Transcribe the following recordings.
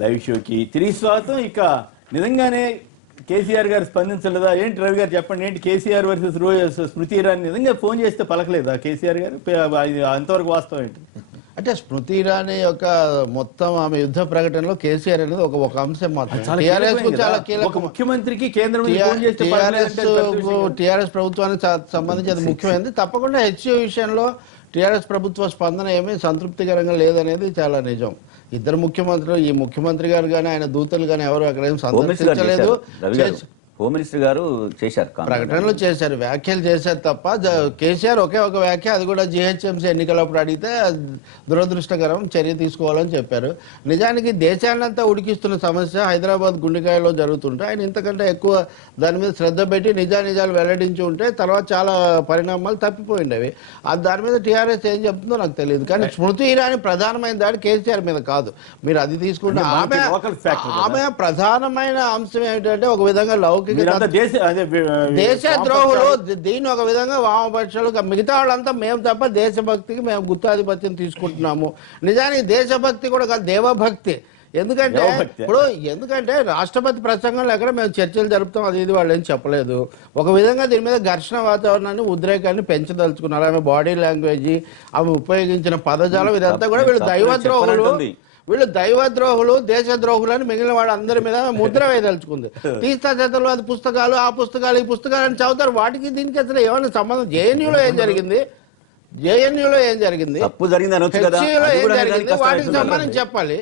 Live షోకి తిరిగి స్వాగతం. ఇక నిజంగానే కేసీఆర్ గారు స్పందించలేదా ఏంటి? రవి గారు చెప్పండి, ఏంటి కేసీఆర్ వర్సెస్ స్మృతి ఇరానీ నిజంగా ఫోన్ చేస్తే పలకలేదా కేసీఆర్ గారు? అంతవరకు వాస్తవం ఏంటి? అంటే స్మృతి ఇరానీ యొక్క మొత్తం ఆమె యుద్ధ ప్రకటనలో కేసీఆర్ అనేది ఒక అంశం మాత్రం. ముఖ్యమంత్రికి కేంద్రం టీఆర్ఎస్ ప్రభుత్వానికి సంబంధించి అది ముఖ్యమైనది. తప్పకుండా హెచ్యూ విషయంలో టీఆర్ఎస్ ప్రభుత్వ స్పందన ఏమీ సంతృప్తికరంగా లేదనేది చాలా నిజం. ఇద్దరు ముఖ్యమంత్రులు, ఈ ముఖ్యమంత్రి గారు కానీ ఆయన దూతలు కానీ ఎవరు అక్కడ ఏం సందర్శించలేదు. హోమ్ మినిస్టర్ గారు చేశారు, ప్రకటనలు చేశారు, వ్యాఖ్యలు చేశారు తప్ప కేసీఆర్ ఒకే ఒక వ్యాఖ్య, అది కూడా జీహెచ్ఎంసీ ఎన్నికలప్పుడు అడిగితే దురదృష్టకరం, చర్య తీసుకోవాలని చెప్పారు. నిజానికి దేశాన్నంతా ఉడికిస్తున్న సమస్య హైదరాబాద్ గుండెకాయలో జరుగుతుంటే ఆయన ఇంతకంటే ఎక్కువ దాని మీద శ్రద్ధ పెట్టి నిజానిజాలు వెల్లడించి ఉంటే తర్వాత చాలా పరిణామాలు తప్పిపోయిండేవి. దాని మీద టీఆర్ఎస్ ఏం చెప్తుందో నాకు తెలియదు. కానీ స్మృతి ఇరానీ ప్రధానమైన దాడి కేసీఆర్ మీద కాదు. మీరు అది తీసుకుంటే ఆమె ప్రధానమైన అంశం ఏమిటంటే ఒక విధంగా లౌకిక దేశద్రోహులు, దీన్ని ఒక విధంగా వామపక్షాలు, మిగతా వాళ్ళంతా మేము తప్ప దేశభక్తికి మేము గుత్తాధిపత్యం తీసుకుంటున్నాము. నిజానికి దేశభక్తి కూడా కాదు, దేవభక్తి. ఎందుకంటే రాష్ట్రపతి ప్రసంగంలో ఎక్కడ మేము చర్చలు జరుపుతాం అది ఇది వాళ్ళు ఏం చెప్పలేదు. ఒక విధంగా దీని మీద ఘర్షణ వాతావరణాన్ని, ఉద్రేకాన్ని పెంచదలుచుకున్నారు. ఆమె బాడీ లాంగ్వేజ్, ఆమె ఉపయోగించిన పదజాలం, ఇదంతా కూడా వీళ్ళు దైవద్రోహులు, దేశద్రోహులు అని మిగిలిన వాళ్ళందరి మీద ముద్ర వేయదలుచుకుంది. తీస్తా చేతలు అది పుస్తకాలు, ఆ పుస్తకాలు, ఈ పుస్తకాలు అని చదువుతారు. వాటికి దీనికి అసలు ఏమైనా సంబంధం? జేఎన్యూలో ఏం జరిగింది, హెచ్సీలో ఏం జరిగింది, వాటికి సంబంధించి చెప్పాలి.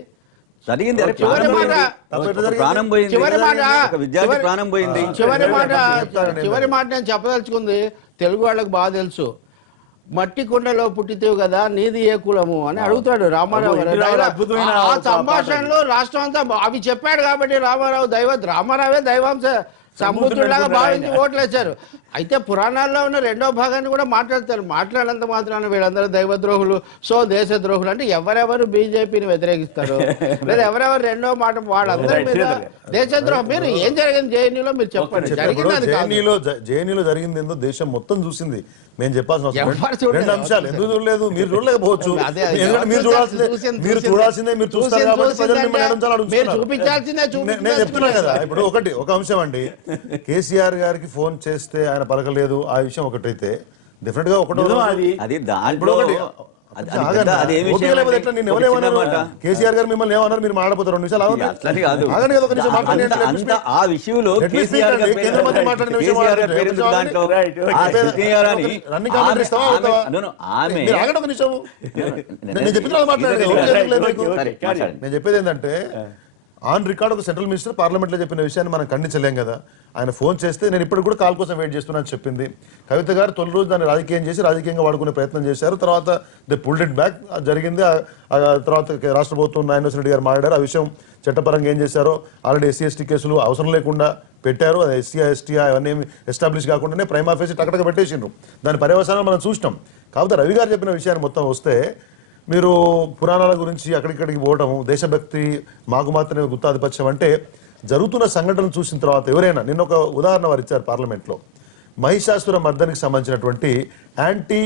చివరి మాట నేను చెప్పదలుచుకుంది, తెలుగు వాళ్ళకి బాగా తెలుసు. మట్టి కుండలో పుట్టితేవు కదా నీది ఏ కులము అని అడుగుతాడు రామారావు గారు. ఆ సంభాషణలో రాష్ట్రం అంతా అవి చెప్పాడు కాబట్టి రామారావే దైవాంశ సముద్రులాగా భావించి ఓట్లేశారు. అయితే పురాణాల్లో ఉన్న రెండో భాగాన్ని కూడా మాట్లాడతారు. మాట్లాడినంత మాత్రాన వీళ్ళందరూ దైవద్రోహులు, సో దేశద్రోహులు అంటే ఎవరెవరు బీజేపీని వ్యతిరేకిస్తారు లేదా ఎవరెవరు రెండో మాట వాళ్ళందరి మీద దేశద్రోహం. మీరు ఏం జరిగింది జేఎన్యూలో మీరు చెప్పండి. జేఎన్యూలో జరిగింది ఏందో దేశం మొత్తం చూసింది. మేము చెప్పాల్సిన రెండు అంశాలు ఎందుకు చూడలేదు, మీరు చూడలేకపోవచ్చు. మీరు చూడాల్సిందే, మీరు చూస్తారు కాబట్టి ప్రజలు మిమ్మల్ని చూపించాల్సిందే. నేను చెప్తున్నా కదా, ఇప్పుడు ఒక అంశం అండి, కేసీఆర్ గారికి ఫోన్ చేస్తే ఆయన పలకలేదు, ఆ విషయం ఒకటైతే డెఫినెట్ గా కేసీఆర్ గారు మిమ్మల్ని ఏమన్నారు, మీరు మాట్లాడపోతారు 2 నిమిషాలు కేంద్ర మంత్రి మాట్లాడిన విషయం ఆగండి ఒక నిమిషం. నేను చెప్పిన మాట్లాడలేదు. నేను చెప్పేది ఏంటంటే ఆన్ రికార్డ్ ఒక సెంట్రల్ మినిస్టర్ పార్లమెంట్లో చెప్పిన విషయాన్ని మనం ఖండించలేం కదా. ఆయన ఫోన్ చేస్తే నేను ఇప్పటికి కూడా కాల్ కోసం వెయిట్ చేస్తున్నాను చెప్పింది. కవిత గారు తొలి రోజు దాన్ని రాజకీయం చేసి రాజకీయంగా వాడుకునే ప్రయత్నం చేశారు. తర్వాత దే పుల్డ్ ఇట్ బ్యాక్ జరిగింది. తర్వాత రాష్ట్ర ప్రభుత్వం నారాయణ రెడ్డి గారు మాట్లాడారు. ఆ విషయం చట్టపరంగా ఏం చేశారో ఆల్రెడీ ఎస్సీ ఎస్టీ కేసులు అవసరం లేకుండా పెట్టారు. అది ఎస్సీ ఎస్టీ అవన్నీ ఎస్టాబ్లిష్ కాకుండానే ప్రైమా ఫేసి టకటక పెట్టేసిండ్రు. దాని పర్యవసానం మనం చూసినాం. కాకపోతే రవి గారు చెప్పిన విషయాన్ని మొత్తం వస్తే, మీరు పురాణాల గురించి అక్కడిక్కడికి పోవటము, దేశభక్తి మాకు మాత్రమే గుత్తాధిపత్యం అంటే జరుగుతున్న సంఘటనలు చూసిన తర్వాత ఎవరైనా, నిన్న ఒక ఉదాహరణ వారు ఇచ్చారు పార్లమెంట్లో, మహిషాసుర మర్దనికి సంబంధించినటువంటి యాంటీ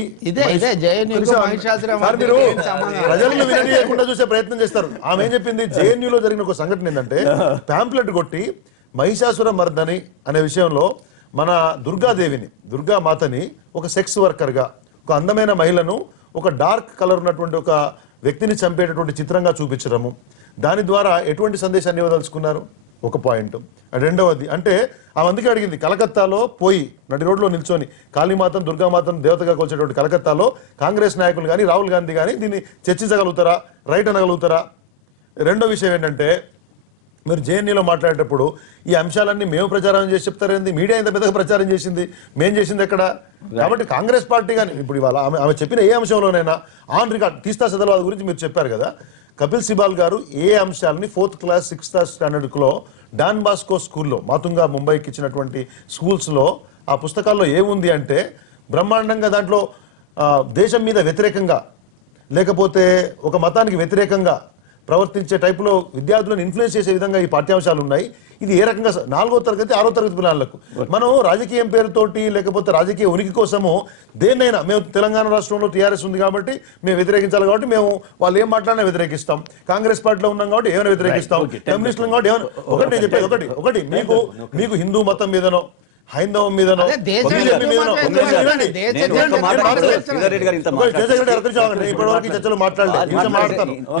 ప్రజలను విననీయకుండా చూసే ప్రయత్నం చేస్తారు. ఆమె ఏం చెప్పింది, జేఎన్యూలో జరిగిన ఒక సంఘటన ఏంటంటే ప్యాంప్లెట్ కొట్టి మహిషాసుర మర్దని అనే విషయంలో మన దుర్గామాతని ఒక సెక్స్ వర్కర్గా, ఒక అందమైన మహిళను ఒక డార్క్ కలర్ ఉన్నటువంటి ఒక వ్యక్తిని చంపేటటువంటి చిత్రంగా చూపించడము, దాని ద్వారా ఎటువంటి సందేశాన్ని ఇవ్వదలుచుకున్నారు? ఒక పాయింట్. రెండవది అంటే ఆమె అందుకే అడిగింది, కలకత్తాలో పోయి నడి రోడ్లో నిల్చొని కాళీమాతను దుర్గామాతను దేవతగా కొలిచేటువంటి కలకత్తాలో కాంగ్రెస్ నాయకులు కానీ రాహుల్ గాంధీ కానీ దీన్ని చర్చించగలుగుతారా, రైట్ అనగలుగుతారా? రెండో విషయం ఏంటంటే, మీరు జేఎన్యూలో మాట్లాడేటప్పుడు ఈ అంశాలన్నీ మేము ప్రచారం చేసి చెప్తారేంది, మీడియా ఇంత పెద్దగా ప్రచారం చేసింది, మేం చేసింది ఎక్కడ? కాబట్టి కాంగ్రెస్ పార్టీ కానీ ఇప్పుడు ఇవాళ ఆమె చెప్పిన ఏ అంశంలోనైనా ఆన్ రికార్డ్ తీస్తా చదవాలి గురించి మీరు చెప్పారు కదా, కపిల్ సిబాల్ గారు ఏ అంశాలని 4th class 6th స్టాండర్డ్లో don Bosco స్కూల్లో మాతుంగా ముంబైకి ఇచ్చినటువంటి స్కూల్స్లో ఆ పుస్తకాల్లో ఏముంది అంటే బ్రహ్మాండంగా దాంట్లో దేశం మీద వ్యతిరేకంగా లేకపోతే ఒక మతానికి వ్యతిరేకంగా ప్రవర్తించే టైపులో విద్యార్థులను ఇన్ఫ్లుయెన్స్ చేసే విధంగా ఈ పాఠ్యాంశాలు ఉన్నాయి. ఇది ఏ రకంగా 4వ తరగతి 6వ తరగతి పిల్లలకు మనం రాజకీయం పేరుతోటి లేకపోతే రాజకీయ ఉనికి కోసము దేన్నైనా మేము తెలంగాణ రాష్ట్రంలో టీఆర్ఎస్ ఉంది కాబట్టి మేము వ్యతిరేకించాలి కాబట్టి మేము వాళ్ళు ఏం మాట్లాడినా వ్యతిరేకిస్తాం, కాంగ్రెస్ పార్టీలో ఉన్నాం కాబట్టి ఏమైనా వ్యతిరేకిస్తాం, కమ్యూనిస్టులు కాబట్టి ఏమైనా ఒకటి నేను చెప్పేది ఒకటి మీకు హిందూ మతం మీదనో హైందవం మీదనో ఇప్పటివరకు చర్చలో మాట్లాడలేదు.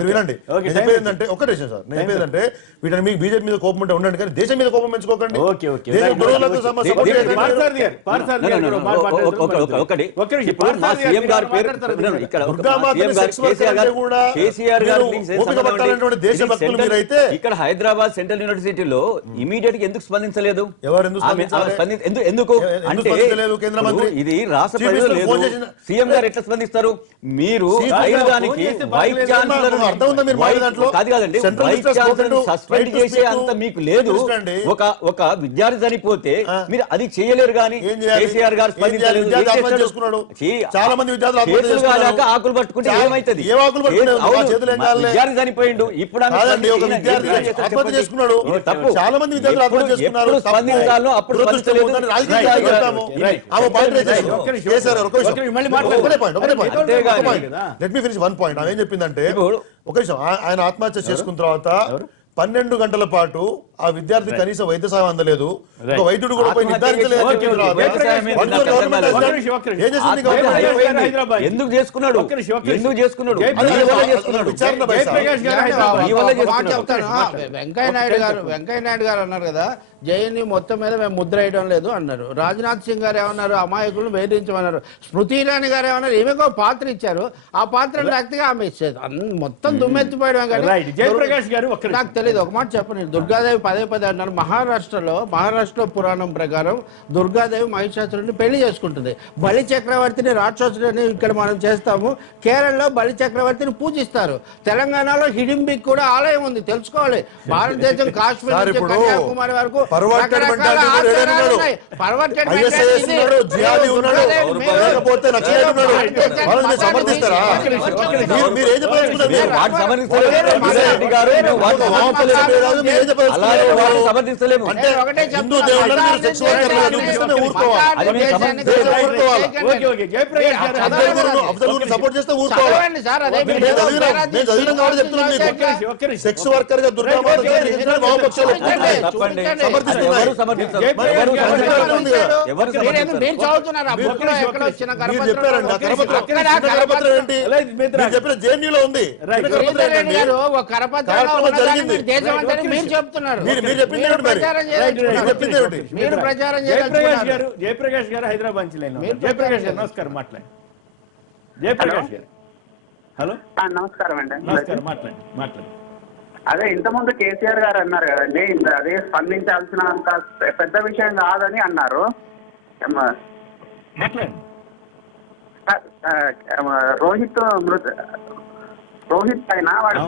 వినండి, నేను చెప్పేది ఏంటంటే ఒకటే విషయం సార్, నేను చెప్పేది అంటే వీటిని మీకు బీజేపీ మీద కోపం ఉంటే ఉండండి, కానీ దేశం మీద కోపం పెంచుకోకండి. ఇక్కడ హైదరాబాద్ సెంట్రల్ యూనివర్సిటీలో ఇమీడియట్ గా ఎందుకు స్పందించలేదు? ఎందుకు అంటే ఇది రాష్ట్ర ప్రజలు లేదు, సీఎం గారు ఎట్లా స్పందిస్తారు? మీరు దానికి వైస్ ఛాన్సలర్ కాదండి, వైస్ ఛాన్సలర్ సస్పెండ్ చేసే అంత మీకు లేదు. ఒక విద్యార్థి చనిపోతే మీరు అది చేయలేరు, కానీ కేసీఆర్ గారు స్పందించలేదు. చాలా మంది విద్యార్థులు ఆకులు పట్టుకుంటే ఏమైతుంది? విద్యార్థి చనిపోయిండు, ఇప్పుడు చాలా మంది విద్యార్థులు స్పందించాలో అప్పుడు ఏం చెప్పిందంటే ఒక విషయం, ఆయన ఆత్మహత్య చేసుకున్న తర్వాత 12 గంటల పాటు ఆ విద్యార్థి కనీసం వైద్య సాయం అందలేదు, వైద్యుడు కూడా పోయి నిర్ధారించలేదు. ఎందుకు చేసుకున్నాడు? వెంకయ్య నాయుడు గారు అన్నారు కదా, జేఎన్యూ మొత్తం మీద మేము ముద్ర వేయడం లేదు అన్నారు. రాజ్నాథ్ సింగ్ గారు ఏమన్నారు, అమాయకులను వేధించమన్నారు. స్మృతి ఇరానీ గారు ఏమన్నారు, ఏమేకో పాత్ర ఇచ్చారు, ఆ పాత్ర వ్యక్తిగా ఆమె ఇచ్చేది మొత్తం దుమ్మెత్తిపోయడం. కానీ నాకు తెలియదు, ఒక మాట చెప్పండి, దుర్గాదేవి పదే అన్నారు. మహారాష్ట్రలో పురాణం ప్రకారం దుర్గాదేవి మహిషాసురుడిని పెళ్లి చేసుకుంటుంది. బలి చక్రవర్తిని రాక్షసుడిని ఇక్కడ మనం చేస్తాము. కేరళలో బలి చక్రవర్తిని పూజిస్తారు. తెలంగాణలో హిడింబికి కూడా ఆలయం ఉంది, తెలుసుకోవాలి. భారతదేశం కాశ్మీర్ నుంచి కన్యాకుమారి వరకు సమర్థిస్తలేము. సపోర్ట్ చేస్తే సెక్స్ వర్కర్ గా చెప్పిన జేఎన్యూలో ఉంది. జయప్రకాష్ గారు హైదరాబాద్ నుంచి లైన్. జయప్రకాష్ గారు నమస్కారం, మాట్లాడండి. జయప్రకాష్ గారు హలో. నమస్కారం అండి. నమస్కారం, మాట్లాడండి. అదే ఇంతకుముందు కేసీఆర్ గారు అన్నారు కదండి, అదే స్పందించాల్సిన అంత పెద్ద విషయం కాదని అన్నారు. రోహిత్ పైన వాడు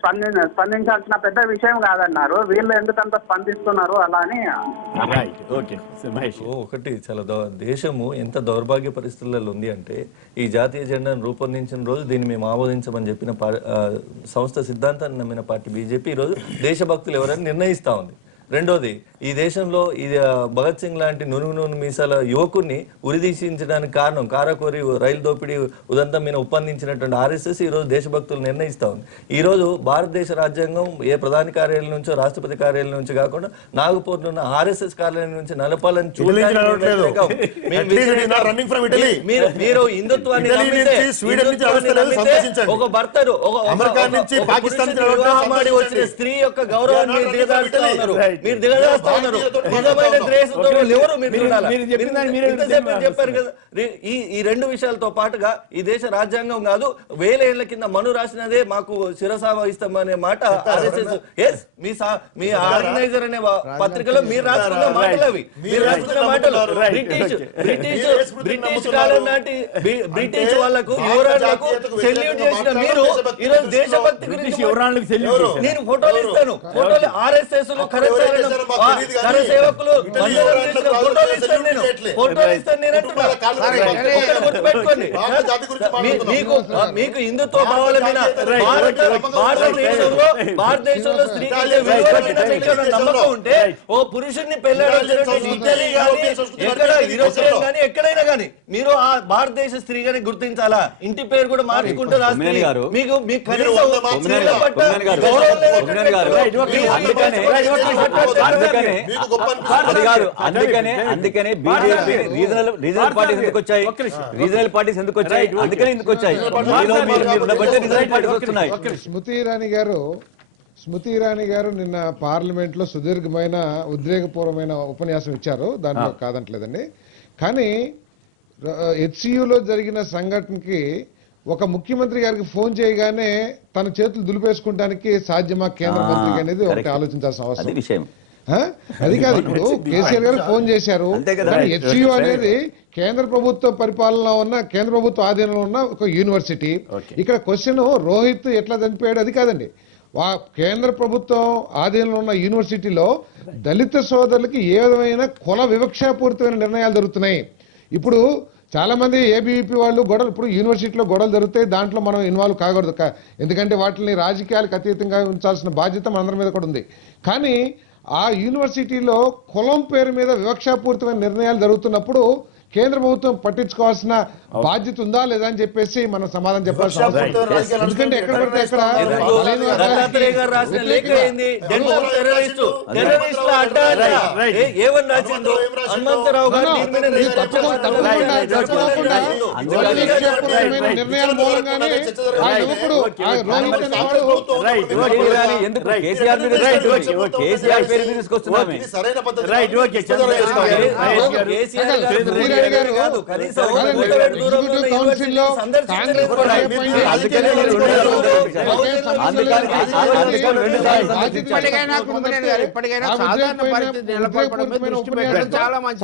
స్పందించాల్సిన పెద్ద విషయం కాదన్నారు. వీళ్ళు ఎందుకంత స్పందిస్తున్నారు అలా అని. ఒకటి చాలా దేశము ఎంత దౌర్భాగ్య పరిస్థితులలో ఉంది అంటే, ఈ జాతీయ జెండాను రూపొందించిన రోజు దీన్ని మేము ఆమోదించమని చెప్పిన సంస్థ సిద్ధాంతాన్ని నమ్మిన పార్టీ బీజేపీ ఈరోజు దేశభక్తులు ఎవరని నిర్ణయిస్తా ఉంది. రెండోది, ఈ దేశంలో ఇది భగత్ సింగ్ లాంటి నూనె మీసాల యువకుడిని ఉరిదీసించడానికి కారణం కారకోరి రైలు దోపిడీ ఉదంతం మీద ఒప్పందించినటువంటి ఆర్ఎస్ఎస్ ఈ రోజు దేశభక్తులు నిర్ణయిస్తా ఉంది. ఈ రోజు భారతదేశ రాజ్యాంగం ఏ ప్రధాని కార్యాలయం నుంచో రాష్ట్రపతి కార్యాలయం నుంచి కాకుండా నాగపూర్లో ఉన్న ఆర్ఎస్ఎస్ కార్యాలయం నుంచి నలపాలని మీరు హిందుత్వాన్ని ఒక భర్తను వచ్చిన స్త్రీ యొక్క గౌరవాన్ని దిగదాడుతూ ఉన్నారు. మీరు దిగజేస్తా ఉన్నారు. నిజమైన ఎవరు చెప్పారు కదా. ఈ రెండు విషయాలతో పాటుగా ఈ దేశ రాజ్యాంగం కాదు, 1000 ఏళ్ల కింద మను రాసినదే మాకు శిరసా వహిస్తామనే మాట ఆర్ఎస్ఎస్ మీ ఆర్గనైజర్ అనే పత్రికలో మీరు రాసుకున్న మాటలు అవి. మీరు రాసుకున్న మాటలు బ్రిటిష్ కాలం నాటి బ్రిటిష్ వాళ్లకు యువరాణులకు సెల్యూట్ చేసిన మీరు ఈరోజు దేశభక్తి గురించి నేను ఫోటోలు ఇస్తాను. ఫోటోలు ఆర్ఎస్ఎస్ లో ఖరచ కారణం కర సేవకులు వందనం చేసిన ఫోటోలు ఇస్తాను నేను, ఫోటోలు ఇస్తాను నేను అంటున్నా. ఒకటి గుర్తుపెట్టుకోండి, మీకు హిందుత్వ భావాల మీద భారతదేశంలో స్త్రీకి నమ్మకం ఉంటే ఓ పురుషుడిని పెళ్ళాడొచ్చినటువంటి ఇటలీ కానీ ఎక్కడ యూరోపియన్ కానీ ఎక్కడైనా కానీ మీరు ఆ భారతదేశ స్త్రీగానే గుర్తించాలా? ఇంటి పేరు కూడా మార్చుకుంటూ రాస్తే మీకు కనీసం అందుకనే బీజేపీ రీజనల్ పార్టీస్ ఎందుకు వచ్చాయి? రీజనల్ పార్టీస్ ఎందుకు వచ్చాయి? అందుకనే ఎందుకు వచ్చాయి? రీజనల్ పార్టీస్ వస్తున్నాయి. స్మృతి ఇరానీ గారు నిన్న పార్లమెంట్ లో సుదీర్ఘమైన ఉద్రేకపూర్వమైన ఉపన్యాసం ఇచ్చారు, దాంట్లో కాదంటలేదండి. కానీ హెచ్సియులో జరిగిన సంఘటనకి ఒక ముఖ్యమంత్రి గారికి ఫోన్ చేయగానే తన చేతులు దులిపేసుకుంటానికి సాధ్యమా కేంద్ర మంత్రికి అనేది ఒకటి ఆలోచించాల్సిన అవసరం. అది కాదు, ఇప్పుడు కేసీఆర్ గారు ఫోన్ చేశారు, కానీ హెచ్సియు అనేది కేంద్ర ప్రభుత్వ పరిపాలన ఉన్న కేంద్ర ప్రభుత్వ ఆధీనంలో ఉన్న ఒక యూనివర్సిటీ. ఇక్కడ క్వశ్చన్ రోహిత్ ఎట్లా చనిపోయాడు అది కాదండి. కేంద్ర ప్రభుత్వం ఆధీనంలో ఉన్న యూనివర్సిటీలో దళిత సోదరులకి ఏ విధమైన కుల వివక్షాపూరితమైన నిర్ణయాలు జరుగుతున్నాయి. ఇప్పుడు చాలా మంది ఏబీవీపీ వాళ్ళు గొడవలు, ఇప్పుడు యూనివర్సిటీలో గొడవలు జరుగుతాయి, దాంట్లో మనం ఇన్వాల్వ్ కాకూడదు, ఎందుకంటే వాటిని రాజకీయాలకు అతీతంగా ఉంచాల్సిన బాధ్యత మనందరి మీద కూడా ఉంది. కానీ ఆ యూనివర్సిటీలో కులం పేరు మీద వివక్షాపూరితమైన నిర్ణయాలు జరుగుతున్నప్పుడు కేంద్ర ప్రభుత్వం పట్టించుకోవాల్సిన బాధ్యత ఉందా లేదా అని చెప్పేసి మనం సమాధానం చెప్పాల్సిన అవసరం. ఎందుకంటే ఎక్కడ పడితే ఎక్కడ నిర్ణయాల మూలంగానే ఆ యువకుడు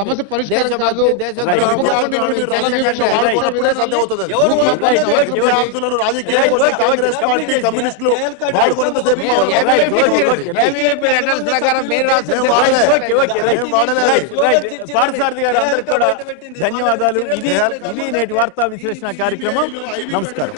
సమస్య పరిష్కారం కాదు. ధన్యవాదాలు. ఇది నేటి వార్తా విశ్లేషణ కార్యక్రమం. నమస్కారం.